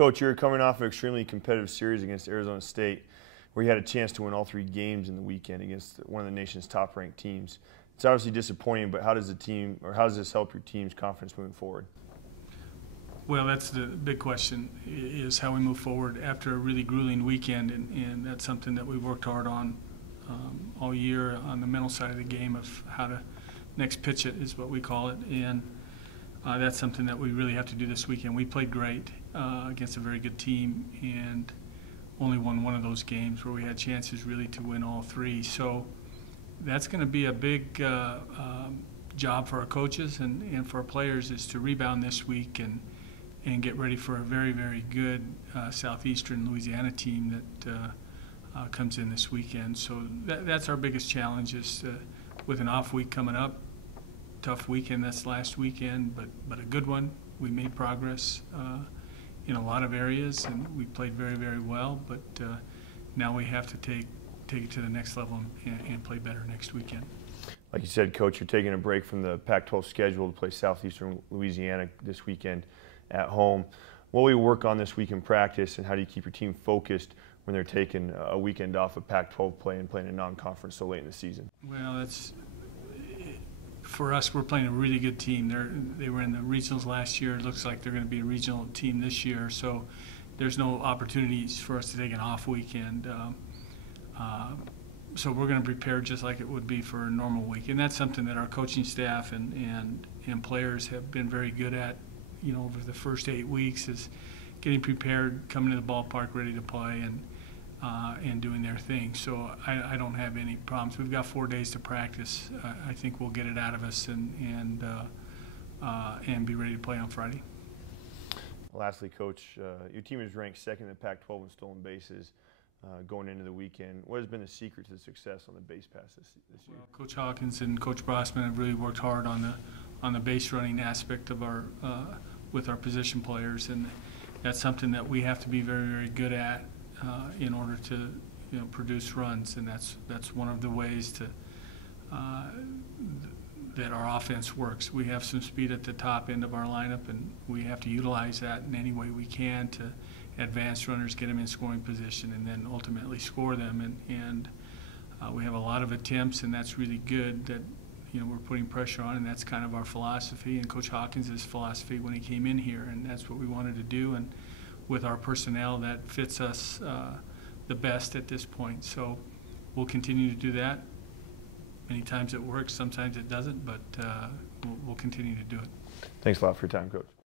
Coach, you're coming off an extremely competitive series against Arizona State, where you had a chance to win all 3 games in the weekend against one of the nation's top-ranked teams. It's obviously disappointing, but how does this help your team's confidence moving forward? Well, that's the big question, is how we move forward after a really grueling weekend, and that's something that we've worked hard on all year on the mental side of the game of how to next pitch it is what we call it, and that's something that we really have to do this weekend. We played great against a very good team and only won one of those games where we had chances really to win all 3. So that's going to be a big job for our coaches and for our players, is to rebound this week and get ready for a very, very good Southeastern Louisiana team that comes in this weekend. So that's our biggest challenge, is with an off week coming up. Tough weekend, that's last weekend, but a good one. We made progress in a lot of areas, and we played very, very well, but now we have to take it to the next level and play better next weekend. Like you said, Coach, you're taking a break from the Pac-12 schedule to play Southeastern Louisiana this weekend at home. What will you work on this week in practice, and how do you keep your team focused when they're taking a weekend off of Pac-12 play and playing a non-conference so late in the season? Well, for us, we're playing a really good team. They were in the regionals last year. It looks like they're going to be a regional team this year. So there's no opportunities for us to take an off weekend. So we're going to prepare just like it would be for a normal week. And that's something that our coaching staff and players have been very good at, over the first 8 weeks, is getting prepared, coming to the ballpark ready to play, and doing their thing. So I don't have any problems. We've got 4 days to practice. I think we'll get it out of us and be ready to play on Friday. Lastly, Coach, your team is ranked second in the Pac-12 in stolen bases going into the weekend. What has been the secret to the success on the base pass this year? Well, Coach Hawkins and Coach Brossman have really worked hard on the base running aspect of with our position players, and that's something that we have to be very, very good at in order to produce runs, and that's one of the ways that our offense works. We have some speed at the top end of our lineup, and we have to utilize that in any way we can to advance runners, get them in scoring position, and then ultimately score them. And we have a lot of attempts, and that's really good that we're putting pressure on, and that's kind of our philosophy and Coach Hawkins' philosophy when he came in here, and that's what we wanted to do. And with our personnel, that fits us the best at this point. So we'll continue to do that. Many times it works, sometimes it doesn't, but we'll continue to do it. Thanks a lot for your time, Coach.